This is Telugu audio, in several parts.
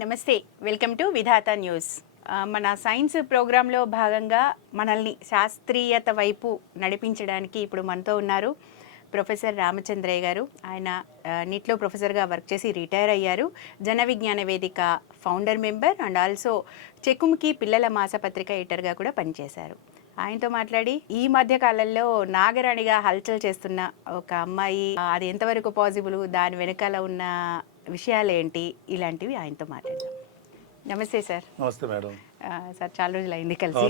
నమస్తే, వెల్కమ్ టు విధాత న్యూస్. మన సైన్స్ ప్రోగ్రాంలో భాగంగా మనల్ని శాస్త్రీయత వైపు నడిపించడానికి ఇప్పుడు మనతో ఉన్నారు ప్రొఫెసర్ రామచంద్రయ్య గారు. ఆయన నీట్లో ప్రొఫెసర్గా వర్క్ చేసి రిటైర్ అయ్యారు. జన విజ్ఞాన వేదిక ఫౌండర్ మెంబర్ అండ్ ఆల్సో చెకుముకి పిల్లల మాసపత్రిక ఎడిటర్గా కూడా పనిచేశారు. ఆయనతో మాట్లాడి ఈ మధ్య కాలంలో నాగరాణిగా హల్చల్ చేస్తున్న ఒక అమ్మాయి, అది ఎంతవరకు పాసిబుల్, దాని వెనకాల ఉన్న విషయాలు ఏంటి, ఇలాంటివి ఆయనతో మాట్లాడదాం. నమస్తే సార్. నమస్తే మేడం. సార్, చాలా రోజులు అయింది కలిసి.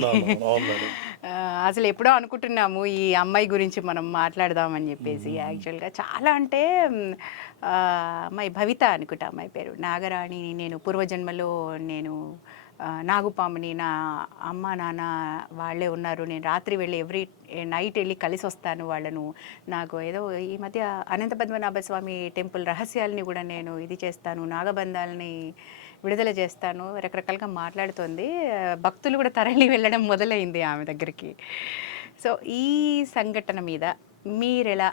అసలు ఎప్పుడో అనుకుంటున్నాము ఈ అమ్మాయి గురించి మనం మాట్లాడదామని చెప్పేసి. యాక్చువల్గా చాలా అంటే అమ్మాయి భవిత అనుకుంటా అమ్మాయి పేరు. నాగరాణి, నేను పూర్వజన్మలో నేను నాగుపాముని, నా అమ్మ నాన్న వాళ్ళే ఉన్నారు, నేను రాత్రి వెళ్ళి ఎవ్రీ నైట్ వెళ్ళి కలిసి వస్తాను వాళ్ళను, నాకు ఏదో ఈ మధ్య అనంత పద్మనాభ స్వామి టెంపుల్ రహస్యాలని కూడా నేను ఇది చేస్తాను, నాగబంధాలని విడుదల చేస్తాను, రకరకాలుగా మాట్లాడుతోంది. భక్తులు కూడా తరలి వెళ్ళడం మొదలైంది ఆమె దగ్గరికి. సో ఈ సంఘటన మీద మీరెలా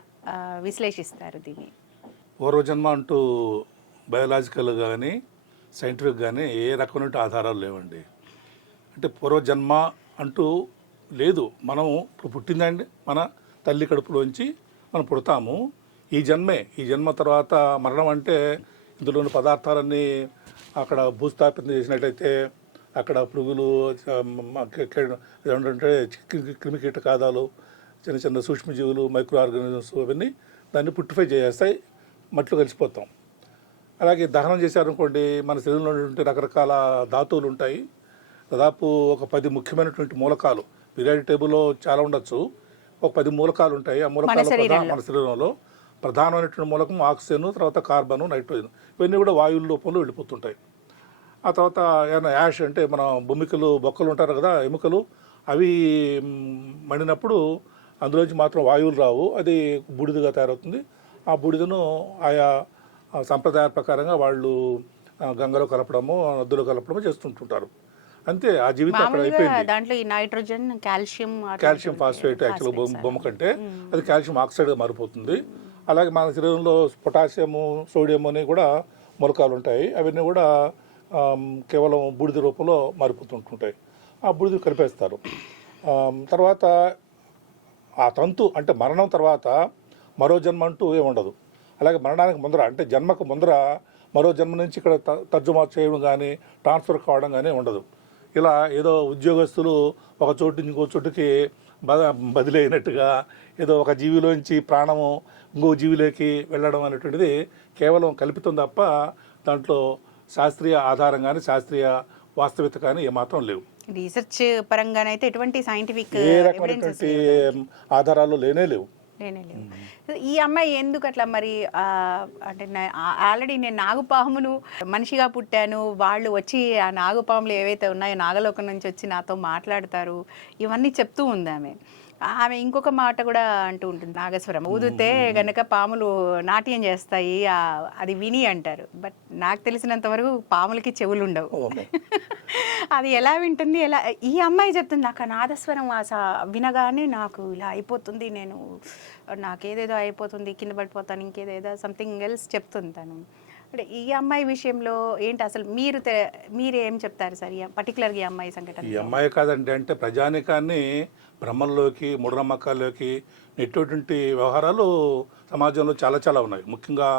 విశ్లేషిస్తారు దీన్ని? పూర్వజన్మ అంటూ బయోలాజికల్ కానీ సైంటిఫిక్ కానీ ఏ రకమైన ఆధారాలు లేవండి. అంటే పూర్వజన్మ అంటూ లేదు. మనం ఇప్పుడు పుట్టిందండి, మన తల్లి కడుపులోంచి మనం పుడతాము. ఈ జన్మ తర్వాత మరణం. అంటే ఇందులోని పదార్థాలన్నీ అక్కడ భూస్థాపితం చేసినట్టయితే అక్కడ పురుగులు, ఏమంటే క్రిమి కీటకాదాలు, చిన్న చిన్న సూక్ష్మజీవులు, మైక్రో ఆర్గానిజమ్స్, అవన్నీ దాన్ని పుట్టిఫై చేస్తాయి, మట్టిలో కలిసిపోతాం. అలాగే దహనం చేశారనుకోండి, మన శరీరంలో ఉండే రకరకాల ధాతువులు ఉంటాయి. దాదాపు ఒక 10 ముఖ్యమైనటువంటి మూలకాలు, పీరియాడిక్ టేబుల్లో చాలా ఉండొచ్చు, ఒక 10 మూలకాలు ఉంటాయి. ఆ మూలకాలు మన శరీరంలో ప్రధానమైనటువంటి మూలకం ఆక్సిజన్, తర్వాత కార్బన్, నైట్రోజన్, ఇవన్నీ కూడా వాయువుల రూపంలో వెళ్ళిపోతుంటాయి. ఆ తర్వాత ఏమైనా యాష్ అంటే మన బొక్కలు ఉంటారు కదా, ఎముకలు, అవి మండినప్పుడు అందులోంచి మాత్రం వాయువులు రావు, అది బూడిదగా తయారవుతుంది. ఆ బూడిదను ఆయా సంప్రదాయ ప్రకారంగా వాళ్ళు గంగలో కలపడము, నదులో కలపడము చేస్తుంటుంటారు. అంతే, ఆ జీవితం అక్కడ అయిపోయింది. దాంట్లో ఈ నైట్రోజన్, కాల్షియం ఫాస్ఫేట్ యాక్చువల్ బొమ్మ కంటే అది కాల్షియం ఆక్సైడ్గా మారిపోతుంది. అలాగే మన శరీరంలో పొటాషియము, సోడియం అని కూడా మూలకాలు ఉంటాయి. అవన్నీ కూడా కేవలం బూడిద రూపంలో మారిపోతుంటుంటాయి. ఆ బూడిద కలిపేస్తారు. తర్వాత ఆ తంతు అంటే మరణం తర్వాత మరో జన్మ అంటూ ఏముండదు. అలాగే మరణానికి ముందర అంటే జన్మకు ముందర మరో జన్మ నుంచి ఇక్కడ తర్జుమా చేయడం కానీ ట్రాన్స్ఫర్ కావడం కానీ ఉండదు. ఇలా ఏదో ఉద్యోగస్తులు ఒక చోటు నుంచి ఇంకో చోటుకి బదిలీ అయినట్టుగా ఏదో ఒక జీవిలోంచి ప్రాణము ఇంకో జీవిలోకి వెళ్ళడం అనేటువంటిది కేవలం కల్పితం తప్ప దాంట్లో శాస్త్రీయ ఆధారం కానీ శాస్త్రీయ వాస్తవికత కానీ ఏమాత్రం లేవు. రీసెర్చ్ పరంగానైతే ఎటువంటి సైంటిఫిక్ ఏ రకమైనటువంటి ఆధారాలు లేనే లేవు. ఈ అమ్మాయి ఎందుకు అట్లా మరి అంటే ఆల్రెడీ నేను నాగుపామును మనిషిగా పుట్టాను, వాళ్ళు వచ్చి ఆ నాగుపాములు ఏవైతే ఉన్నాయో నాగలోకం నుంచి వచ్చి నాతో మాట్లాడతారు, ఇవన్నీ చెప్తూ ఉంది ఆమె ఇంకొక మాట కూడా అంటూ ఉంటుంది, నాగస్వరం ఊదితే గనక పాములు నాట్యం చేస్తాయి, అది విని అంటారు. బట్ నాకు తెలిసినంత వరకు పాములకి చెవులు ఉండవు. అది ఎలా వింటుంది, ఎలా? ఈ అమ్మాయి చెప్తుంది, నాకు ఆ నాదస్వరం వినగానే నాకు ఇలా అయిపోతుంది, నాకేదేదో అయిపోతుంది, కింద పడిపోతాను, ఇంకేదేదో సంథింగ్ ఎల్స్ చెప్తుంది తను. అంటే ఈ అమ్మాయి విషయంలో ఏంటి అసలు మీరేం చెప్తారు సార్ పర్టికులర్గా ఈ అమ్మాయి సంఘటన? ఈ అమ్మాయి కాదండి, అంటే ప్రజానికాన్ని భ్రమల్లోకి, మూఢనమ్మకాల్లోకి నెట్టేటువంటి వ్యవహారాలు సమాజంలో చాలా చాలా ఉన్నాయి. ముఖ్యంగా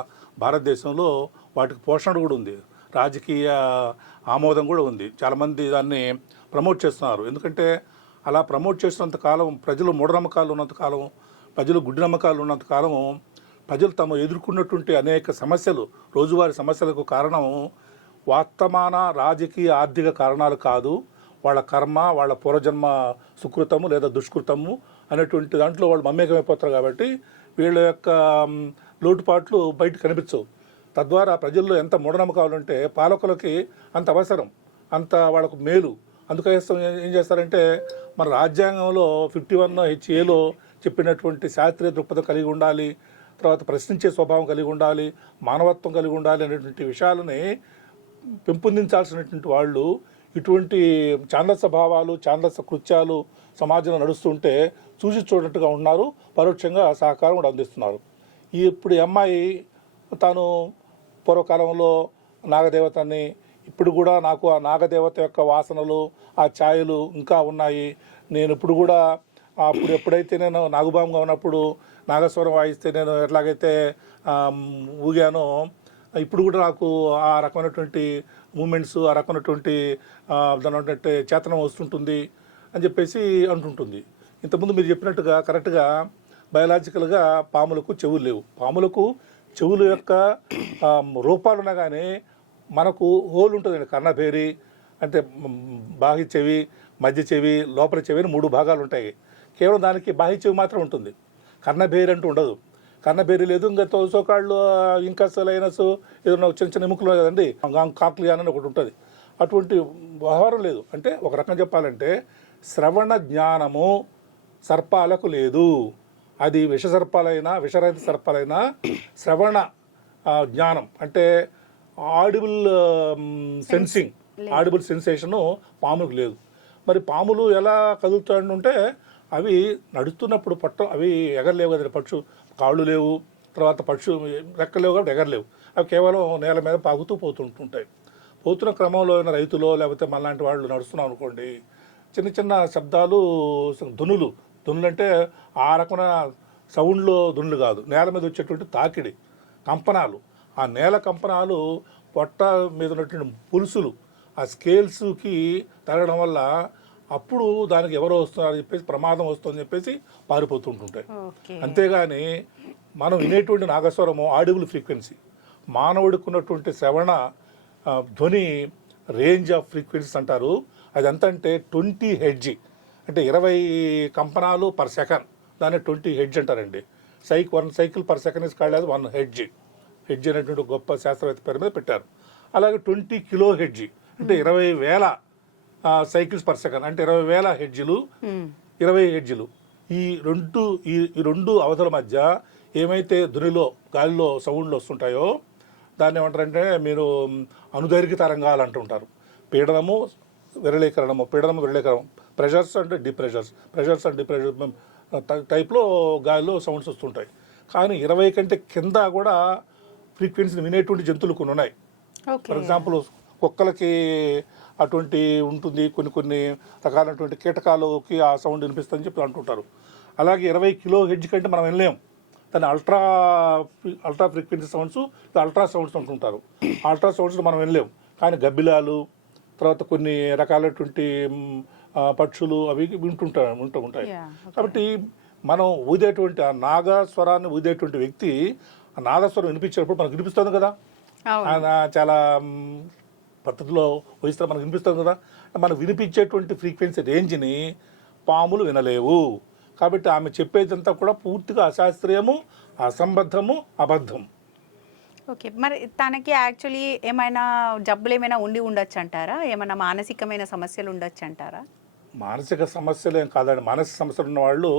భారతదేశంలో వాటికి పోషణ కూడా ఉంది, రాజకీయ ఆమోదం కూడా ఉంది. చాలామంది దాన్ని ప్రమోట్ చేస్తున్నారు. ఎందుకంటే అలా ప్రమోట్ చేసినంత కాలం, ప్రజలు మూఢనమ్మకాలు ఉన్నంత కాలం, ప్రజలు గుడ్డి నమ్మకాలు ఉన్నంత కాలం, ప్రజలు తాము ఎదుర్కొన్నటువంటి అనేక సమస్యలు, రోజువారీ సమస్యలకు కారణం వర్తమాన రాజకీయ ఆర్థిక కారణాలు కాదు, వాళ్ళ కర్మ, వాళ్ళ పూర్వజన్మ సుకృతము లేదా దుష్కృతము అనేటువంటి దాంట్లో వాళ్ళు మమేకమైపోతారు. కాబట్టి వీళ్ళ యొక్క లోటుపాట్లు బయట కనిపించవు. తద్వారా ప్రజల్లో ఎంత మూఢనమ్మకాలు ఉంటే పాలకులకి అంత అవసరం, అంత వాళ్ళకు మేలు. అందుకని ఏం చేస్తారంటే మన రాజ్యాంగంలో 51HAలో చెప్పినటువంటి శాస్త్రీయ దృక్పథం కలిగి ఉండాలి, తర్వాత ప్రశ్నించే స్వభావం కలిగి ఉండాలి, మానవత్వం కలిగి ఉండాలి అనేటువంటి విషయాలని పెంపొందించాల్సినటువంటి వాళ్ళు ఇటువంటి ఛాందస భావాలు, ఛాందస కృత్యాలు సమాజంలో నడుస్తుంటే చూసి చూడట్టుగా ఉన్నారు, పరోక్షంగా సహకారం కూడా అందిస్తున్నారు. ఇప్పుడు ఈ అమ్మాయి తాను పూర్వకాలంలో నాగదేవతని ఇప్పుడు కూడా నాకు ఆ నాగదేవత యొక్క వాసనలు, ఆ ఛాయలు ఇంకా ఉన్నాయి. నేను ఇప్పుడు కూడా అప్పుడు ఎప్పుడైతే నేను నాగుబాముగా ఉన్నప్పుడు నాగస్వరం వాయిస్తే నేను ఎట్లాగైతే ఊగానో, ఇప్పుడు కూడా నాకు ఆ రకమైనటువంటి మూమెంట్స్, ఆ రకమైనటువంటి దాని చేతనం వస్తుంటుంది అని చెప్పేసి అంటుంటుంది. ఇంతకుముందు మీరు చెప్పినట్టుగా కరెక్ట్గా బయలాజికల్గా పాములకు చెవులు లేవు. పాములకు చెవుల యొక్క రూపాలు ఉన్నా కానీ మనకు హోల్ ఉంటుందండి. కర్ణభేరి అంటే బాహ్య చెవి, మధ్య చెవి, లోపల చెవి అని 3 భాగాలు ఉంటాయి. కేవలం దానికి బాహ్య చెవి మాత్రం ఉంటుంది, కర్ణభేరి అంటూ ఉండదు. కర్ణభేరి లేదు. ఇంకా తోసోకాళ్ళు, ఇంకస్, లైనస్, ఏదైనా చిన్న చిన్న ఎముకలు కదండి, కాక్లియాన్ అని ఒకటి ఉంటుంది. అటువంటి వ్యవహారం లేదు. అంటే ఒక రకం చెప్పాలంటే శ్రవణ జ్ఞానము సర్పాలకు లేదు. అది విషసర్పాలైనా విషరహిత సర్పాలైనా శ్రవణ జ్ఞానం అంటే ఆడిబుల్ సెన్సింగ్, ఆడిబుల్ సెన్సేషను పాములకు లేదు. మరి పాములు ఎలా కదులుతాయంటే అవి నడుస్తున్నప్పుడు అవి ఎగరలేవు కదండి. కాళ్ళు లేవు, తర్వాత రెక్కలేవు కాబట్టి ఎగరలేవు. అవి కేవలం నేల మీద పాగుతూ పోతుంటుంటాయి. పోతున్న క్రమంలో రైతులో లేకపోతే మనలాంటి వాళ్ళు నడుస్తున్నాం అనుకోండి, చిన్న చిన్న శబ్దాలు, ధునులు అంటే ఆ రకమైన సౌండ్లో ధునులు కాదు, నేల మీద వచ్చేటువంటి తాకిడి కంపనాలు. ఆ నేల కంపనాలు పొట్ట మీద ఉన్నటువంటి పులుసులు ఆ స్కేల్స్కి తరగడం వల్ల అప్పుడు దానికి ఎవరో వస్తున్నారని చెప్పేసి, ప్రమాదం వస్తుందని చెప్పేసి పారిపోతుంటుంటాయి. అంతేగాని మనం వినేటువంటి నాగస్వరము ఆడిబుల్ ఫ్రీక్వెన్సీ, మానవుడికి ఉన్నటువంటి శ్రవణ ధ్వని రేంజ్ ఆఫ్ ఫ్రీక్వెన్సీస్ అంటారు. అది ఎంత అంటే 20 హెడ్జ్, అంటే 20 కంపనాలు పర్ సెకండ్. దాన్ని 20 హెడ్జ్ అంటారండి. 1 cycle per second is called as 1 hedge. Hedge అనేటువంటి గొప్ప శాస్త్రవేత్త పేరు మీద పెట్టారు. అలాగే 20 కిలో హెడ్జ్ అంటే 20,000 సైకిల్స్ పర్ సెకండ్, అంటే 20,000 హెడ్జ్లు, 20 హెడ్జ్లు. ఈ రెండు అవధుల మధ్య ఏమైతే ధ్వనిలో గాలిలో సౌండ్లు వస్తుంటాయో దాన్ని ఏమంటారంటే మీరు అనుదైర్ఘ్య తరంగాలు అంటుంటారు. పీడనము విరళీకరణము, ప్రెషర్స్ అంటే డిప్రెషర్స్, టైప్లో గాలిలో సౌండ్స్ వస్తుంటాయి. కానీ 20 కంటే కింద కూడా ఫ్రీక్వెన్సీని వినేటువంటి జంతువులు కొన్ని ఉన్నాయి. ఫర్ ఎగ్జాంపుల్ కుక్కలకి అటువంటి ఉంటుంది, కొన్ని రకాలైనటువంటి కీటకాలకి ఆ సౌండ్ వినిపిస్తుందని చెప్పి అంటుంటారు. అలాగే 20 కిలో హెడ్జ్ కంటే మనం వినలేం. దాన్ని ultra frequency sounds, ultra sounds అంటుంటారు. అల్ట్రా సౌండ్స్ మనం వినలేం. కానీ గబ్బిలాలు, తర్వాత కొన్ని రకాలైనటువంటి పక్షులు అవి ఉంటూ ఉంటాయి. కాబట్టి మనం ఊదేటువంటి ఆ నాగస్వరాన్ని ఊదేటువంటి వ్యక్తి ఆ నాగస్వరం వినిపించేటప్పుడు మనకు వినిపిస్తుంది కదా, ఆయన చాలా పద్ధతిలో వహిస్తే మనకు వినిపిస్తుంది కదా. మనకు వినిపించేటువంటి ఫ్రీక్వెన్సీ రేంజ్ని పాములు వినలేవు. కాబట్టి ఆమె చెప్పేదంతా కూడా పూర్తిగా అశాస్త్రీయము, అసంబద్ధము, అబద్ధం. ఓకే, మరి తనకి యాక్చువల్లీ ఏమైనా జబ్బులు ఏమైనా ఉండొచ్చు అంటారా? ఏమైనా మానసికమైన సమస్యలు ఉండొచ్చు అంటారా? మానసిక సమస్యలు ఏం కాదండి. మానసిక సమస్యలు ఉన్న వాళ్ళు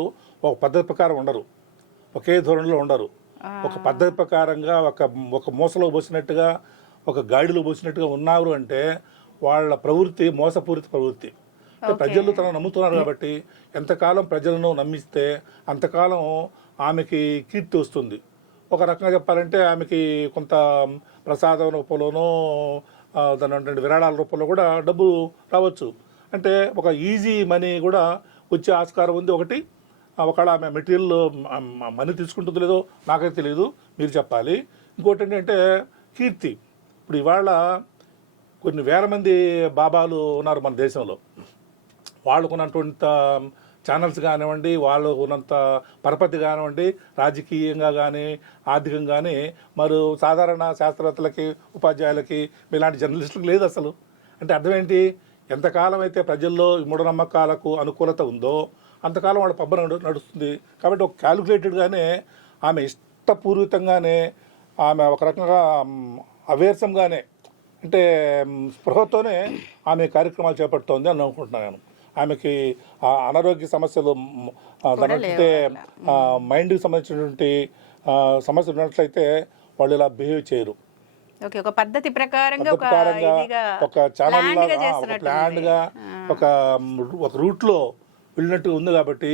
ఒక పద్ధతి ప్రకారం ఉండరు, ఒకే ధోరణిలో ఉండరు. ఒక పద్ధతి ప్రకారంగా ఒక మూసలో పోసినట్టుగా, ఒక గాడిలో పోసినట్టుగా ఉన్నారు అంటే వాళ్ళ ప్రవృత్తి మోసపూరిత ప్రవృత్తి. ప్రజలు తనను నమ్ముతున్నారు కాబట్టి ఎంతకాలం ప్రజలను నమ్మిస్తే అంతకాలం ఆమెకి కీర్తి వస్తుంది. ఒక రకంగా చెప్పాలంటే ఆమెకి కొంత ప్రసాదం రూపంలోనో దాని విరాళాల రూపంలో కూడా డబ్బు రావచ్చు. అంటే ఒక ఈజీ మనీ కూడా వచ్చే ఆస్కారం ఉంది. ఒకవేళ ఆమె మెటీరియల్ మనీ తీసుకుంటుందో లేదో నాకైతే తెలియదు, మీరు చెప్పాలి. ఇంకోటి ఏంటంటే కీర్తి. ఇప్పుడు ఇవాళ కొన్ని వేల మంది బాబాలు ఉన్నారు మన దేశంలో. వాళ్ళకున్నంత ఛానల్స్ కానివ్వండి, వాళ్ళకు ఉన్నంత పరపతి కానివ్వండి, రాజకీయంగా కానీ ఆర్థికంగా కానీ మరి సాధారణ శాస్త్రవేత్తలకి, ఉపాధ్యాయులకి, ఇలాంటి జర్నలిస్టులకు లేదు అసలు. అంటే అర్థం ఏంటి? ఎంతకాలం అయితే ప్రజల్లో మూఢనమ్మకాలకు అనుకూలత ఉందో అంతకాలం వాళ్ళ పబ్బ నడుస్తుంది. కాబట్టి ఒక క్యాలిక్యులేటెడ్గానే ఆమె ఇష్టపూర్వకంగానే ఆమె ఒక రకంగా అవేర్సంగానే అంటే స్పృహతోనే ఆమె కార్యక్రమాలు చేపడుతోంది అని అనుకుంటున్నాను నేను. ఆమెకి అనారోగ్య సమస్యలు అంటే మైండ్కి సంబంధించినటువంటి సమస్యలు ఉన్నట్లయితే వాళ్ళు ఇలా బిహేవ్ చేయరు. ఒక పద్ధతి ప్రకారంగా ఒక ఛానల్ లాగా ఒక ప్లాన్గా ఒక రూట్లో వెళ్ళినట్టు ఉంది. కాబట్టి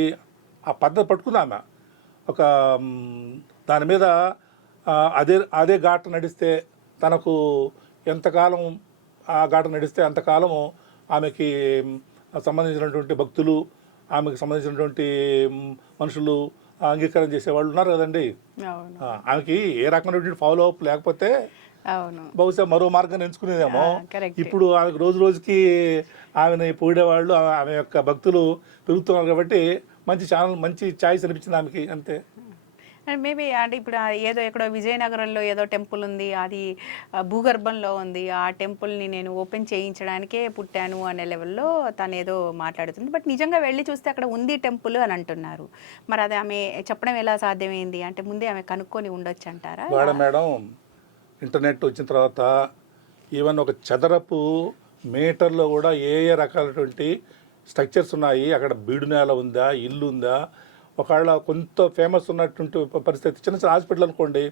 ఆ పద్ధతి పట్టుకుంది ఆమె. ఒక దాని మీద అదే ఘాట్ నడిస్తే తనకు ఎంతకాలం ఆ ఘాట నడిస్తే అంతకాలము ఆమెకి సంబంధించినటువంటి భక్తులు, ఆమెకు సంబంధించినటువంటి మనుషులు అంగీకారం చేసేవాళ్ళు ఉన్నారు కదండి. అవును ఆమెకి ఏ రకమైనటువంటి ఫాలో అప్ లేకపోతే అవును బహుశా మరో మార్గాన్ని ఎంచుకునేదేమో. కరెక్ట్. ఇప్పుడు ఆమెకు రోజు రోజుకి ఆమెని పొగిడేవాళ్ళు, ఆమె యొక్క భక్తులు పెరుగుతున్నారు కాబట్టి మంచి ఛాయిస్ అనిపించింది ఆమెకి, అంతే. మేబీ అంటే ఇప్పుడు ఏదో ఎక్కడో విజయనగరంలో ఏదో టెంపుల్ ఉంది, అది భూగర్భంలో ఉంది, ఆ టెంపుల్ని నేను ఓపెన్ చేయించడానికే పుట్టాను అనే లెవెల్లో తను ఏదో మాట్లాడుతుంది. బట్ నిజంగా వెళ్ళి చూస్తే అక్కడ ఉంది టెంపుల్ అని అంటున్నారు. మరి అది ఆమె చెప్పడం ఎలా సాధ్యమైంది? అంటే ముందే ఆమె కనుక్కొని ఉండొచ్చు అంటారా? మేడం ఇంటర్నెట్ వచ్చిన తర్వాత ఈవెన్ ఒక చదరపు మీటర్లో కూడా ఏ ఏ రకాలటువంటి స్ట్రక్చర్స్ ఉన్నాయి, అక్కడ బీడు నేల ఉందా, ఇల్లు ఉందా, ఒకవేళ కొంత ఫేమస్ ఉన్నటువంటి పరిస్థితి, చిన్న చిన్న హాస్పిటల్ అనుకోండి,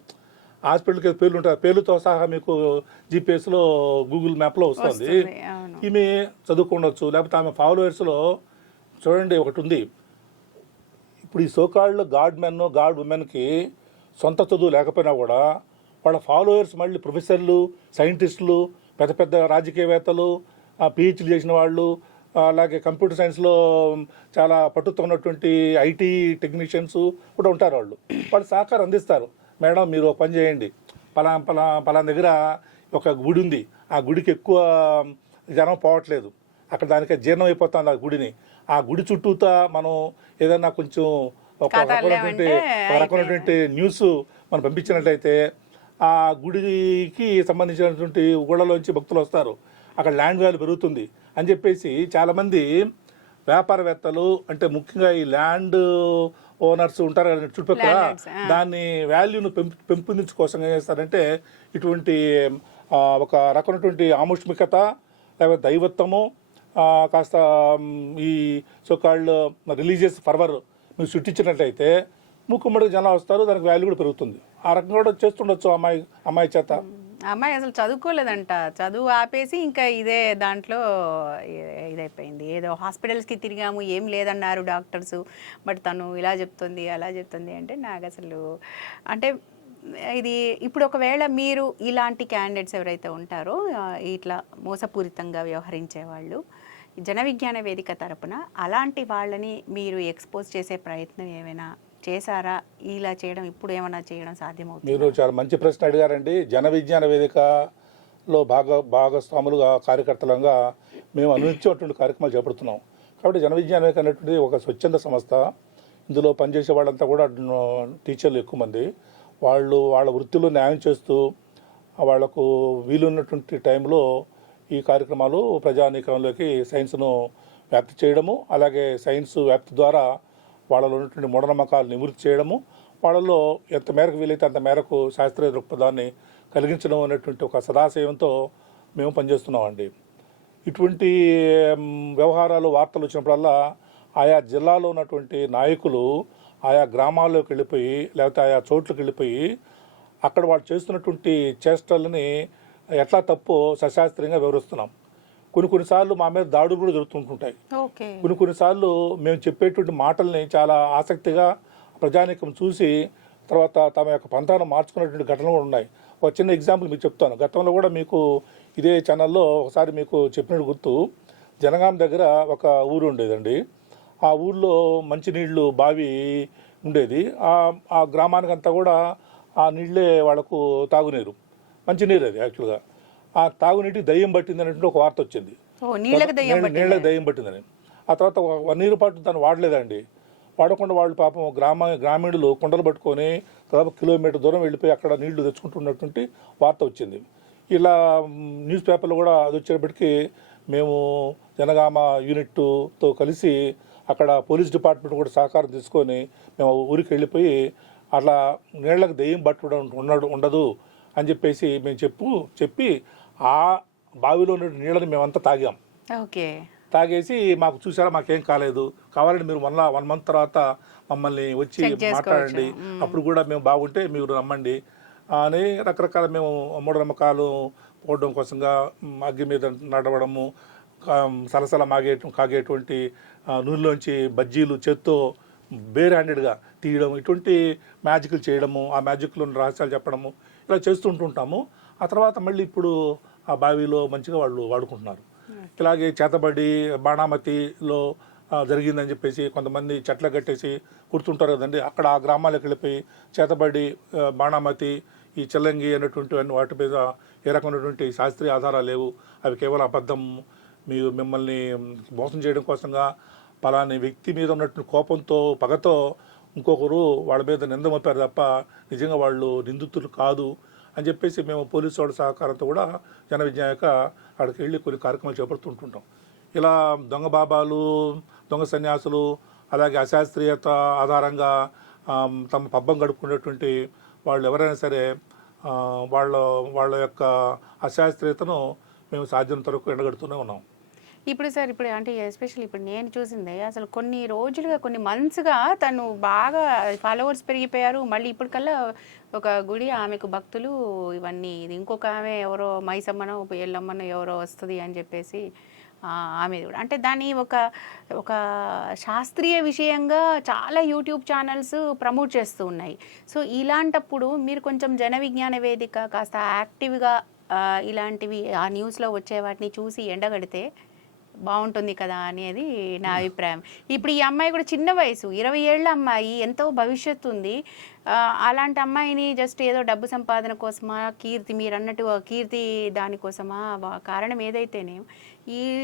హాస్పిటల్కి పేర్లు ఉంటాయి, పేర్లతో సహా మీకు జీపీఎస్లో గూగుల్ మ్యాప్లో వస్తుంది. ఈమె చదువుకోవచ్చు, లేకపోతే ఆమె ఫాలోవర్స్లో చూడండి ఒకటి ఉంది. ఇప్పుడు ఈ సోకాళ్ళు గాడ్ మెన్ గాడ్ ఉమెన్కి సొంత చదువు లేకపోయినా కూడా వాళ్ళ ఫాలోవర్స్ మళ్ళీ ప్రొఫెసర్లు, సైంటిస్టులు, పెద్ద పెద్ద రాజకీయవేత్తలు, పిహెచ్డీ చేసిన వాళ్ళు, అలాగే కంప్యూటర్ సైన్స్లో చాలా పట్టుతో ఉన్నటువంటి ఐటీ టెక్నీషియన్స్ కూడా ఉంటారు. వాళ్ళు సహకారం అందిస్తారు. మేడం మీరు ఒక పని చేయండి, పలానా దగ్గర ఒక గుడి ఉంది, ఆ గుడికి ఎక్కువ జనం పోవట్లేదు, అక్కడ దానికి జీర్ణం అయిపోతుంది ఆ గుడిని, ఆ గుడి చుట్టూతా మనం ఏదైనా కొంచెం ఒక రకమైనటువంటి న్యూస్ మనం పంపించినట్లయితే ఆ గుడికి సంబంధించినటువంటి గుళ్ళలోంచి భక్తులు వస్తారు, అక్కడ ల్యాండ్ వాల్యూ పెరుగుతుంది అని చెప్పేసి చాలామంది వ్యాపారవేత్తలు, అంటే ముఖ్యంగా ఈ ల్యాండ్ ఓనర్స్ ఉంటారు కదా చుట్టుపక్కల, దాన్ని వాల్యూను పెంపొందించుకోసం ఏం చేస్తారంటే ఇటువంటి ఒక రకమైనటువంటి ఆముష్మికత లేకపోతే దైవత్వము, కాస్త ఈ సోకాల్డ్ రిలీజియస్ ఫర్వర్ మీరు సృష్టించినట్లయితే ముక్కుమ్మడికి జనాలు వస్తారు, దానికి వాల్యూ కూడా పెరుగుతుంది. ఆ రకంగా కూడా చేస్తుండొచ్చు అమ్మాయి చేత. అమ్మాయి అసలు చదువుకోలేదంట, చదువు ఆపేసి ఇంకా ఇదే దాంట్లో ఇదైపోయింది. ఏదో హాస్పిటల్స్కి తిరిగాము, ఏం లేదన్నారు డాక్టర్స్, బట్ తను ఇలా చెప్తుంది అలా చెప్తుంది అంటే నాకు అసలు అంటే ఇది ఇప్పుడు ఒకవేళ మీరు ఇలాంటి క్యాండిడేట్స్ ఎవరైతే ఉంటారో ఇట్లా మోసపూరితంగా వ్యవహరించే వాళ్ళు, జన విజ్ఞాన వేదిక తరపున అలాంటి వాళ్ళని మీరు ఎక్స్పోజ్ చేసే ప్రయత్నం ఏమైనా చేశారా? ఇలా చేయడం ఇప్పుడు ఏమైనా చేయడం సాధ్యమవుతుంది? మీరు చాలా మంచి ప్రశ్న అడిగారండి. జన విజ్ఞాన వేదికలో భాగస్వాములుగా కార్యకర్తలుగా మేము అనుసరించేటువంటి కార్యక్రమాలు చేపడుతున్నాం. కాబట్టి జన విజ్ఞాన వేదిక అనేటువంటి ఒక స్వచ్ఛంద సంస్థ. ఇందులో పనిచేసే వాళ్ళంతా కూడా టీచర్లు ఎక్కువ మంది. వాళ్ళు వాళ్ళ వృత్తిలో న్యాయం చేస్తూ వాళ్లకు వీలున్నటువంటి టైంలో ఈ కార్యక్రమాలు ప్రజానీకంలోకి సైన్స్ను వ్యాప్తి చేయడము, అలాగే సైన్స్ వ్యాప్తి ద్వారా వాళ్ళలో ఉన్నటువంటి మూఢనమ్మకాలు నివృత్తి చేయడము, వాళ్ళలో ఎంత మేరకు వీలైతే అంత మేరకు శాస్త్రీయ దృక్పథాన్ని కలిగించడం అనేటువంటి ఒక సదాశయంతో మేము పనిచేస్తున్నామండి. ఇటువంటి వ్యవహారాలు వార్తలు వచ్చినప్పుడల్లా ఆయా జిల్లాలో ఉన్నటువంటి నాయకులు ఆయా గ్రామాల్లోకి వెళ్ళిపోయి లేకపోతే ఆయా చోట్లకు వెళ్ళిపోయి అక్కడ వాళ్ళు చేస్తున్నటువంటి చేష్టలని ఎట్లా తప్పో సశాస్త్రీయంగా వివరిస్తున్నాం. కొన్నిసార్లు మా మీద దాడులు కూడా జరుగుతుంటుంటాయి. కొన్నిసార్లు మేము చెప్పేటువంటి మాటల్ని చాలా ఆసక్తిగా ప్రజానీకం చూసి తర్వాత తమ యొక్క పంతాను మార్చుకున్నటువంటి ఘటనలు కూడా ఉన్నాయి. ఒక చిన్న ఎగ్జాంపుల్ మీకు చెప్తాను. గతంలో కూడా మీకు ఇదే ఛానల్లో ఒకసారి మీకు చెప్పినట్టు గుర్తు, జనగాం దగ్గర ఒక ఊరు ఉండేదండి. ఆ ఊర్లో మంచినీళ్ళు బావి ఉండేది. ఆ గ్రామానికి అంతా కూడా ఆ నీళ్ళే వాళ్లకు తాగునీరు, మంచినీరు అది యాక్చువల్గా. ఆ తాగునీటికి దయ్యం పట్టింది అనేటువంటి ఒక వార్త వచ్చింది, నీళ్ళకి దయ్యం పట్టిందని. ఆ తర్వాత 1 year పాటు దాన్ని వాడలేదండి. వాడకుండా వాళ్ళు పాపం గ్రామీణులు కుండలు పట్టుకొని దాదాపు కిలోమీటర్ దూరం వెళ్ళిపోయి అక్కడ నీళ్లు తెచ్చుకుంటున్నటువంటి వార్త వచ్చింది. ఇలా న్యూస్ పేపర్లో కూడా అది వచ్చేటప్పటికి మేము జనగామ యూనిట్తో కలిసి అక్కడ పోలీస్ డిపార్ట్మెంట్ కూడా సహకారం తీసుకొని మేము ఊరికి వెళ్ళిపోయి అట్లా నీళ్లకు దెయ్యం పట్టడం ఉండదు అని చెప్పేసి మేము చెప్పి ఆ బావిలో ఉన్న నీళ్ళని మేమంతా తాగాం. తాగేసి మాకు చూసారా మాకేం కాలేదు, కావాలంటే మీరు మళ్ళీ 1 month తర్వాత మమ్మల్ని వచ్చి మాట్లాడండి, అప్పుడు కూడా మేము బాగుంటే మీరు నమ్మండి అని రకరకాల మేము మూఢనమ్మకాలు పోవడం కోసంగా అగ్గి మీద నడవడము, సలసల కాగేటువంటి నూనెలోంచి బజ్జీలు చేత్తో బేర్ హ్యాండెడ్గా తీయడం, ఇటువంటి మ్యాజిక్లు చేయడము, ఆ మ్యాజిక్లో రహస్యాలు చెప్పడము ఇలా చేస్తుంటుంటాము. ఆ తర్వాత మళ్ళీ ఇప్పుడు ఆ బావిలో మంచిగా వాళ్ళు వాడుకుంటున్నారు. ఇలాగే చేతబడి బాణామతిలో జరిగిందని చెప్పేసి కొంతమంది చెట్ల కట్టేసి కూర్చుంటారు కదండి, అక్కడ ఆ గ్రామాలకు వెళ్ళిపోయి చేతబడి బాణామతి ఈ చెల్లంగి అనేటువంటి వాటి మీద ఏ రకమైనటువంటి శాస్త్రీయ ఆధారాలు లేవు, అవి కేవలం అబద్ధం, మిమ్మల్ని మోసం చేయడం కోసంగా పలాని వ్యక్తి మీద ఉన్నటువంటి కోపంతో పగతో ఇంకొకరు వాళ్ళ మీద నింద మోపారు తప్ప నిజంగా వాళ్ళు నిందితులు కాదు అని చెప్పేసి మేము పోలీసు వాళ్ళ సహకారంతో కూడా జన విజ్ఞాయక అక్కడికి వెళ్ళి కొన్ని కార్యక్రమాలు చేపడుతుంటుంటాం. ఇలా దొంగ బాబాలు, దొంగ సన్యాసులు, అలాగే అశాస్త్రీయత ఆధారంగా తమ పబ్బం గడుపుకునేటువంటి వాళ్ళు ఎవరైనా సరే వాళ్ళ యొక్క అశాస్త్రీయతను మేము సాధ్యమైనంత వరకు ఎండగడుతూనే ఉన్నాం. ఇప్పుడు సార్, ఇప్పుడు అంటే ఎస్పెషల్లీ ఇప్పుడు నేను చూసిందే అసలు కొన్ని రోజులుగా, కొన్ని మంత్స్గా తను బాగా ఫాలోవర్స్ పెరిగిపోయారు. మళ్ళీ ఇప్పటికల్లా ఒక గుడి, ఆమెకు భక్తులు ఇవన్నీ, ఇది ఇంకొక ఆమె ఎవరో మైసమ్మనో ఎల్లమ్మనో ఎవరో వస్తుంది అని చెప్పేసి ఆమె కూడా, అంటే దాన్ని ఒక శాస్త్రీయ విషయంగా చాలా యూట్యూబ్ ఛానల్స్ ప్రమోట్ చేస్తూ ఉన్నాయి. సో ఇలాంటప్పుడు మీరు కొంచెం జన విజ్ఞాన వేదిక కాస్త యాక్టివ్గా ఇలాంటివి ఆ న్యూస్లో వచ్చే వాటిని చూసి ఎండగడితే బాగుంటుంది కదా అనేది నా అభిప్రాయం. ఇప్పుడు ఈ అమ్మాయి కూడా చిన్న వయసు, 20 ఏళ్ళ అమ్మాయి, ఎంతో భవిష్యత్తు ఉంది. అలాంటి అమ్మాయిని జస్ట్ ఏదో డబ్బు సంపాదన కోసమా, కీర్తి, మీరు అన్నట్టు కీర్తి దానికోసమా, కారణం ఏదైతేనే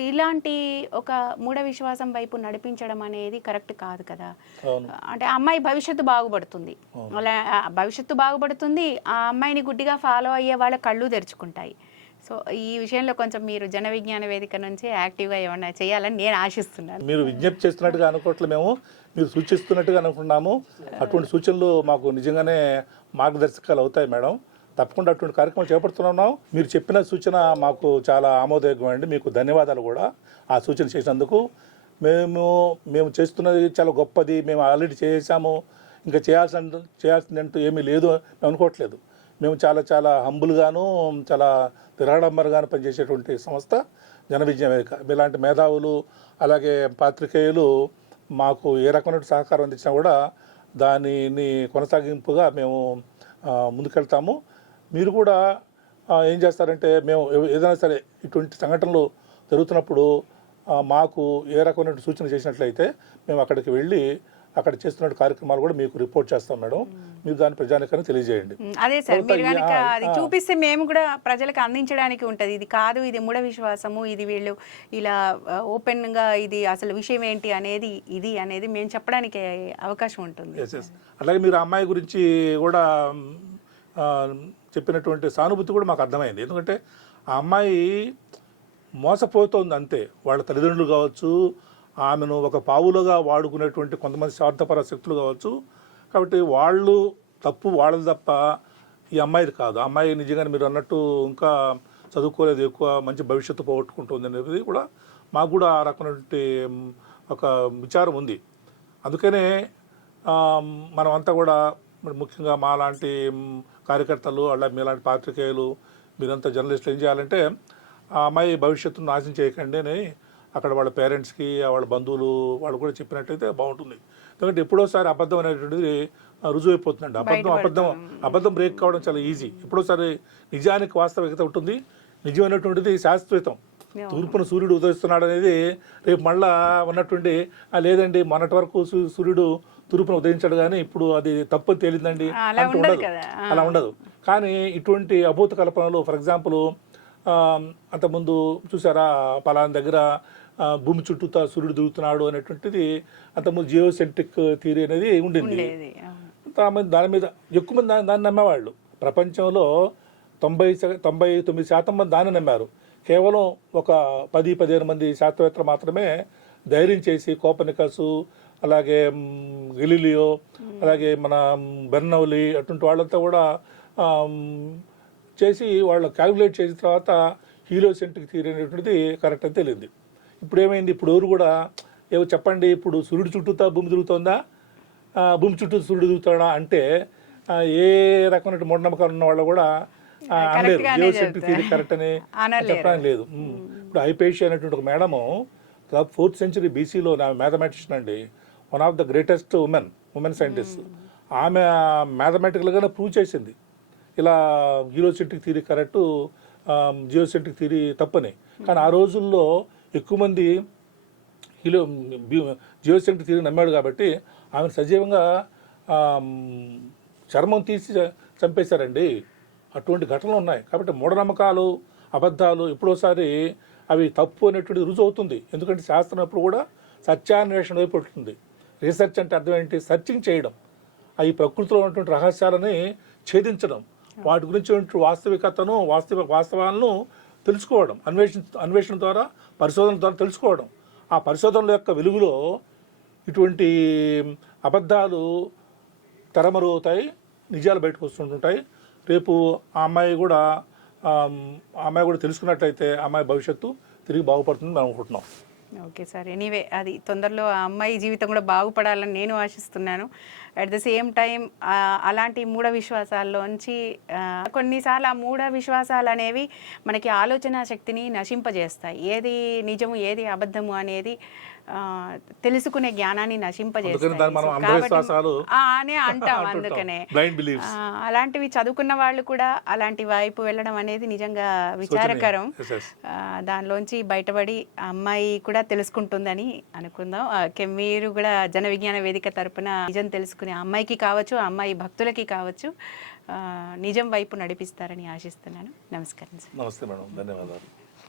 ఇలాంటి ఒక మూఢ విశ్వాసం వైపు నడిపించడం అనేది కరెక్ట్ కాదు కదా. అంటే అమ్మాయి భవిష్యత్తు బాగుపడుతుంది, అలా భవిష్యత్తు బాగుపడుతుంది, ఆ అమ్మాయిని గుడ్డిగా ఫాలో అయ్యే వాళ్ళ కళ్ళు తెరుచుకుంటాయి. సో ఈ విషయంలో కొంచెం మీరు జన విజ్ఞాన వేదిక నుంచి యాక్టివ్గా ఏమన్నా చేయాలని నేను ఆశిస్తున్నాను. మీరు విజ్ఞప్తి చేస్తున్నట్టుగా అనుకోవట్లేదు, మేము మీరు సూచిస్తున్నట్టుగా అనుకున్నాము. అటువంటి సూచనలు మాకు నిజంగానే మార్గదర్శకాలు అవుతాయి మేడం. తప్పకుండా అటువంటి కార్యక్రమం చేపడుతున్నాం. మీరు చెప్పిన సూచన మాకు చాలా ఆమోదయోగ్యం అండి. మీకు ధన్యవాదాలు కూడా ఆ సూచన చేసినందుకు. మేము చేస్తున్నది చాలా గొప్పది, మేము ఆల్రెడీ చేసాము, ఇంకా చేయాల్సిందంటూ ఏమీ లేదు అనుకోవట్లేదు. మేము చాలా చాలా హంబుల్గాను, చాలా నిరాడంబరగాను పనిచేసేటువంటి సంస్థ జన విజ్ఞాన వేదిక. ఇలాంటి మేధావులు అలాగే పాత్రికేయులు మాకు ఏ రకమైన సహకారం అందించినా కూడా దానిని కొనసాగింపుగా మేము ముందుకెళ్తాము. మీరు కూడా ఏం చేస్తారంటే, మేము ఏదైనా సరే ఇటువంటి సంఘటనలు జరుగుతున్నప్పుడు మాకు ఏ రకమైన సూచన చేసినట్లయితే మేము అక్కడికి వెళ్ళి అక్కడ చేస్తున్న కార్యక్రమాలు కూడా మీకు రిపోర్ట్ చేస్తాం మేడం. మీరు దాని ప్రజానికాన్ని తెలియజేయండి. అదే సార్, మీరు కనుక అది చూపిస్తే మేము కూడా ప్రజలకు అందించడానికి ఉంటుంది. ఇది కాదు, ఇది మూఢ విశ్వాసము, ఇది వీళ్ళు ఇలా ఓపెన్గా ఇది అసలు విషయం ఏంటి అనేది అనేది మేము చెప్పడానికి అవకాశం ఉంటుంది. అలాగే మీరు అమ్మాయి గురించి కూడా చెప్పినటువంటి సానుభూతి కూడా మాకు అర్థమైంది. ఎందుకంటే ఆ అమ్మాయి మోసపోతోంది అంతే. వాళ్ళ తల్లిదండ్రులు కావచ్చు, ఆమెను ఒక పావులుగా వాడుకునేటువంటి కొంతమంది స్వార్థపర శక్తులు కావచ్చు. కాబట్టి వాళ్ళు తప్పు వాళ్ళది తప్ప ఈ అమ్మాయిది కాదు. అమ్మాయి నిజంగానే మీరు అన్నట్టు ఇంకా చదువుకోలేదు, ఎక్కువ మంచి భవిష్యత్తు పోగొట్టుకుంటుంది అనేది కూడా మాకు కూడా ఆ రకమైనటువంటి ఒక విచారం ఉంది. అందుకనే మనమంతా కూడా ముఖ్యంగా మా లాంటి కార్యకర్తలు, అలాగే మీలాంటి పాత్రికేయులు, మీరంతా జర్నలిస్టులు ఏం చేయాలంటే, ఆ అమ్మాయి భవిష్యత్తును నాశనం చేయకండి అని అక్కడ వాళ్ళ పేరెంట్స్కి, వాళ్ళ బంధువులు వాళ్ళు కూడా చెప్పినట్టయితే బాగుంటుంది. ఎందుకంటే ఎప్పుడోసారి అబద్ధం అనేటువంటిది రుజువు అయిపోతుందండి. అబద్ధం బ్రేక్ కావడం చాలా ఈజీ. ఎప్పుడోసారి నిజానికి వాస్తవికత ఉంటుంది, నిజమైనటువంటిది శాశ్వతం. తూర్పున సూర్యుడు ఉదయిస్తున్నాడు అనేది రేపు మళ్ళా ఉన్నటువంటి లేదండి మొన్నటి వరకు సూర్యుడు తూర్పున ఉదయించాడు కానీ ఇప్పుడు అది తప్పు తేలిందండి అలా ఉండదు. కానీ ఇటువంటి అభూత కల్పనలు, ఫర్ ఎగ్జాంపుల్ అంతకుముందు చూసారా పలానా దగ్గర భూమి చుట్టూతా సూర్యుడు తిరుగుతున్నాడు అనేటువంటిది అంతకుముందు జియోసెంట్రిక్ థియరీ అనేది ఉండింది. దాని మీద ఎక్కువ మంది దాన్ని నమ్మేవాళ్ళు. ప్రపంచంలో 99% మంది దాన్ని నమ్మారు. కేవలం ఒక 10-15 మంది శాస్త్రవేత్తలు మాత్రమే ధైర్యం చేసి, కోపర్నికస్, అలాగే గెలీలియో, అలాగే మన బెర్నౌలీ అటువంటి వాళ్ళంతా కూడా చేసి వాళ్ళు క్యాల్కులేట్ చేసిన తర్వాత హీలియోసెంట్రిక్ థియరీ అనేటువంటిది కరెక్ట్ అని తెలియదు. ఇప్పుడు ఏమైంది, ఇప్పుడు ఎవరు కూడా ఏవో చెప్పండి, ఇప్పుడు సూర్యుడు చుట్టూతా భూమి తిరుగుతుందా, భూమి చుట్టూ సూర్యుడు తిరుగుతాడా అంటే ఏ రకమైన మూఢనమ్మకాలు ఉన్న వాళ్ళు కూడా అనలేరు జియోసెంట్రిక్ థియరీ కరెక్ట్ అని చెప్పడానికి లేదు. ఇప్పుడు హైపేషియా అనేటువంటి ఒక మేడము 4th century BCలో నా మ్యాథమెటిషియన్ అండి, one of the greatest women scientist. ఆమె మ్యాథమెటికల్గానే ప్రూవ్ చేసింది ఇలా heliocentric theory correct geocentric theory తప్పని. కానీ ఆ రోజుల్లో ఎక్కువ మంది జియోసెంట్రిక్ థియరీ నమ్మాడు కాబట్టి ఆమెను సజీవంగా చర్మం తీసి చంపేశారండి. అటువంటి ఘటనలు ఉన్నాయి. కాబట్టి మూఢనమ్మకాలు, అబద్ధాలు ఎప్పుడోసారి అవి తప్పు అనేటువంటి రుజువు అవుతుంది. ఎందుకంటే శాస్త్రం ఎప్పుడు కూడా సత్యాన్వేషణ వైపు ఉంటుంది. రీసెర్చ్ అంటే అర్థం ఏంటి? సర్చింగ్ చేయడం, ఈ ప్రకృతిలో ఉన్నటువంటి రహస్యాలని ఛేదించడం, వాటి గురించి వాస్తవికతను వాస్తవాలను తెలుసుకోవడం, అన్వేషణ ద్వారా, పరిశోధన ద్వారా తెలుసుకోవడం. ఆ పరిశోధనల యొక్క వెలుగులో ఇటువంటి అబద్ధాలు తెరమరుగుతాయి, నిజాలు బయటకు వస్తుంటాయి. రేపు ఆ అమ్మాయి కూడా తెలుసుకున్నట్లయితే ఆ అమ్మాయి భవిష్యత్తు తిరిగి బాగుపడుతుంది మేము అనుకుంటున్నాం. ఓకే సార్, ఎనీవే అది తొందరలో ఆ అమ్మాయి జీవితం కూడా బాగుపడాలని నేను ఆశిస్తున్నాను. అట్ ద సేమ్ టైం అలాంటి మూఢ విశ్వాసాల్లోంచి కొన్నిసార్లు ఆ మూఢ విశ్వాసాలు అనేవి మనకి ఆలోచన శక్తిని నశింపజేస్తాయి. ఏది నిజము ఏది అబద్ధము అనేది తెలుసుకునే జ్ఞానాన్ని నశింపజేస్తాయి అనే అంటాం. అందుకనే అలాంటివి చదువుకున్న వాళ్ళు కూడా అలాంటి వైపు వెళ్ళడం అనేది నిజంగా విచారకరం. దానిలోంచి బయటపడి అమ్మాయి కూడా తెలుసుకుంటుందని అనుకుందాం. మీరు కూడా జన విజ్ఞాన వేదిక తరపున నిజం తెలుసుకునే అమ్మాయికి కావచ్చు, అమ్మాయి భక్తులకి కావచ్చు, నిజం వైపు నడిపిస్తారని ఆశిస్తున్నాను. నమస్కారం సార్. నమస్తే మేడం, ధన్యవాదాలు.